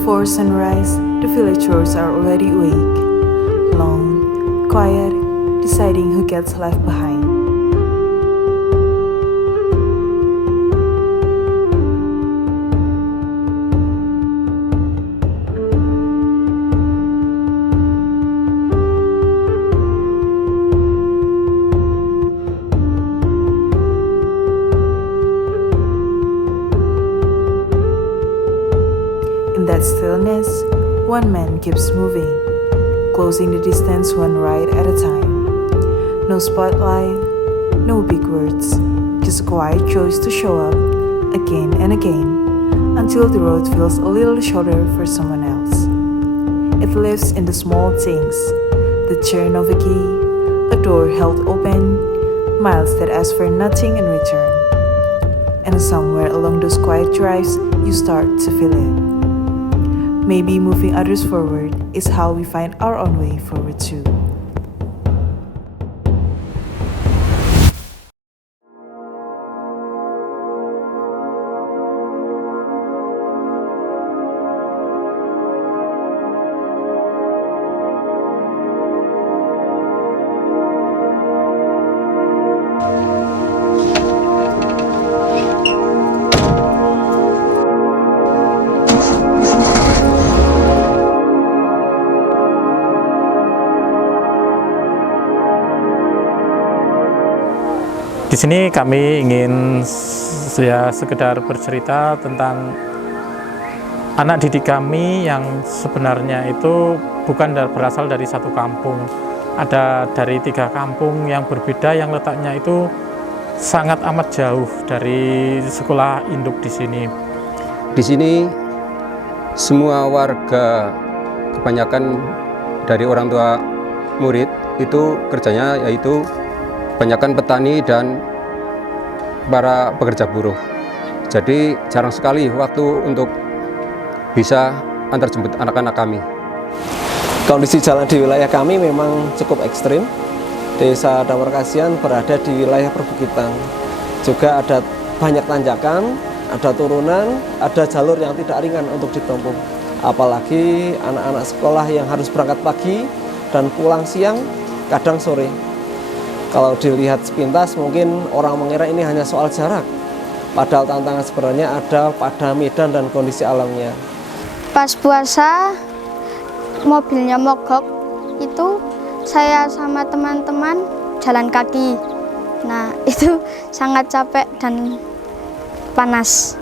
Before sunrise, the villagers are already awake, alone, quiet, deciding who gets left behind. In that stillness, one man keeps moving, closing the distance one ride at a time. No spotlight, no big words, just a quiet choice to show up again and again until the road feels a little shorter for someone else. It lives in the small things, the turn of a key, a door held open, miles that ask for nothing in return. And somewhere along those quiet drives, you start to feel it. Maybe moving others forward is how we find our own way forward too. Di sini kami ingin sekedar bercerita tentang anak didik kami yang sebenarnya itu bukan berasal dari satu kampung. Ada dari 3 kampung yang berbeda yang letaknya itu sangat amat jauh dari sekolah induk di sini. Di sini semua warga, kebanyakan dari orang tua murid itu kerjanya yaitu kebanyakan petani dan para pekerja buruh. Jadi jarang sekali waktu untuk bisa antar jemput anak-anak kami. Kondisi jalan di wilayah kami memang cukup ekstrim. Desa Damarkasihan berada di wilayah perbukitan. Juga ada banyak tanjakan, ada turunan, ada jalur yang tidak ringan untuk ditempuh. Apalagi anak-anak sekolah yang harus berangkat pagi dan pulang siang, kadang sore. Kalau dilihat sepintas mungkin orang mengira ini hanya soal jarak. Padahal tantangan sebenarnya ada pada medan dan kondisi alamnya. Pas puasa, mobilnya mogok, itu saya sama teman-teman jalan kaki. Nah, itu sangat capek dan panas.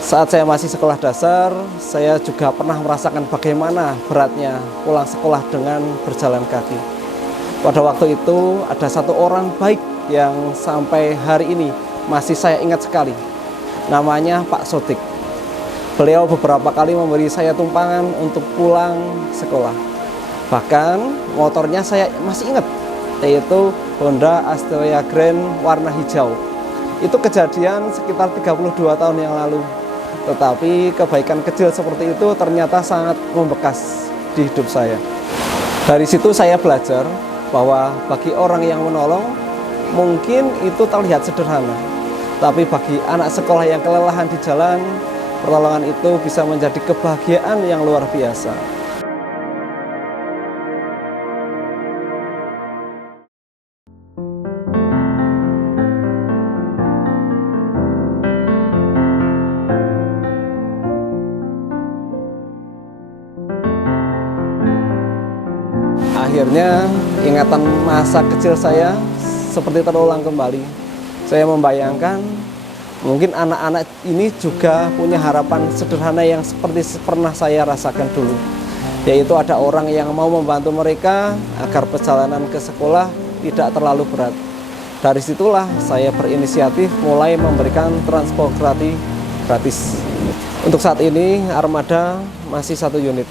Saat saya masih sekolah dasar, saya juga pernah merasakan bagaimana beratnya pulang sekolah dengan berjalan kaki. Pada waktu itu ada satu orang baik yang sampai hari ini masih saya ingat sekali. Namanya Pak Sodik. Beliau beberapa kali memberi saya tumpangan untuk pulang sekolah. Bahkan motornya saya masih ingat, yaitu Honda Astrea Grand warna hijau. Itu kejadian sekitar 32 tahun yang lalu. Tetapi kebaikan kecil seperti itu ternyata sangat membekas di hidup saya. Dari situ saya belajar bahwa bagi orang yang menolong mungkin itu terlihat sederhana, tapi bagi anak sekolah yang kelelahan di jalan, pertolongan itu bisa menjadi kebahagiaan yang luar biasa. Akhirnya ingatan masa kecil saya seperti terulang kembali. Saya membayangkan mungkin anak-anak ini juga punya harapan sederhana yang seperti pernah saya rasakan dulu, yaitu ada orang yang mau membantu mereka agar perjalanan ke sekolah tidak terlalu berat. Dari situlah saya berinisiatif mulai memberikan transportasi gratis. Untuk saat ini armada masih 1 unit.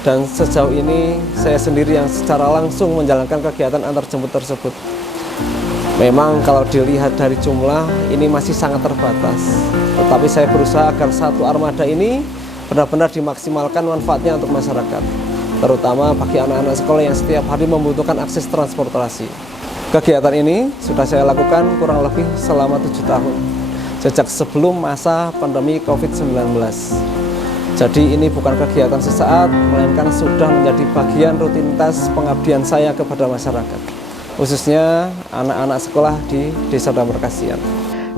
Dan sejauh ini saya sendiri yang secara langsung menjalankan kegiatan antar jemput tersebut. Memang kalau dilihat dari jumlah ini masih sangat terbatas. Tetapi saya berusaha agar satu armada ini benar-benar dimaksimalkan manfaatnya untuk masyarakat. Terutama bagi anak-anak sekolah yang setiap hari membutuhkan akses transportasi. Kegiatan ini sudah saya lakukan kurang lebih selama 7 tahun. Sejak sebelum masa pandemi COVID-19. Jadi ini bukan kegiatan sesaat, melainkan sudah menjadi bagian rutinitas pengabdian saya kepada masyarakat, khususnya anak-anak sekolah di Desa Damar Kasihan.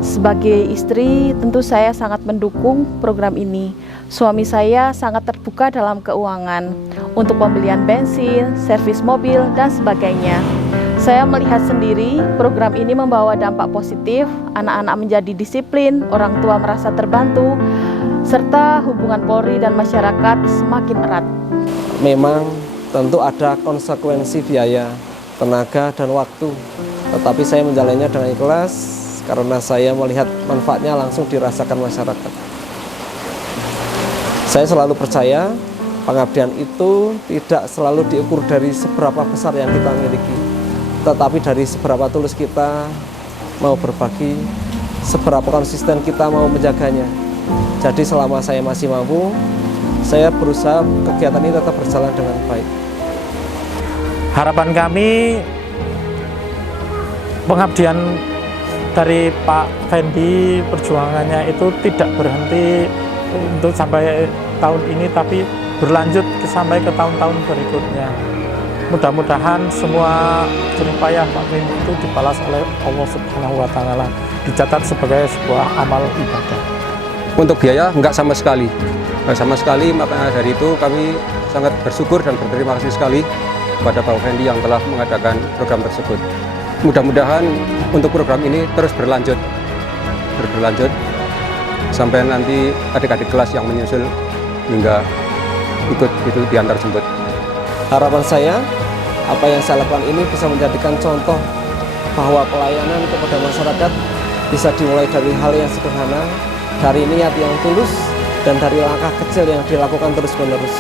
Sebagai istri, tentu saya sangat mendukung program ini. Suami saya sangat terbuka dalam keuangan untuk pembelian bensin, servis mobil, dan sebagainya. Saya melihat sendiri program ini membawa dampak positif, anak-anak menjadi disiplin, orang tua merasa terbantu, serta hubungan Polri dan masyarakat semakin erat. Memang tentu ada konsekuensi biaya, tenaga, dan waktu, tetapi saya menjalannya dengan ikhlas karena saya melihat manfaatnya langsung dirasakan masyarakat. Saya selalu percaya pengabdian itu tidak selalu diukur dari seberapa besar yang kita miliki, tetapi dari seberapa tulus kita mau berbagi, seberapa konsisten kita mau menjaganya. Jadi selama saya masih mampu, saya berusaha kegiatan ini tetap berjalan dengan baik. Harapan kami pengabdian dari Pak Fendi, perjuangannya itu tidak berhenti untuk sampai tahun ini, tapi berlanjut sampai ke tahun-tahun berikutnya. Mudah-mudahan semua jerih payah Pak Fendi itu dibalas oleh Allah Subhanahu wa Ta'ala, dicatat sebagai sebuah amal ibadah. Untuk biaya enggak sama sekali, makanya dari itu kami sangat bersyukur dan berterima kasih sekali kepada Pak Fendi yang telah mengadakan program tersebut. Mudah-mudahan untuk program ini terus berlanjut sampai nanti adik-adik kelas yang menyusul hingga ikut itu diantar jemput. Harapan saya, apa yang saya lakukan ini bisa menjadikan contoh bahwa pelayanan kepada masyarakat bisa dimulai dari hal yang sederhana, dari niat yang tulus, dan dari langkah kecil yang dilakukan terus-menerus.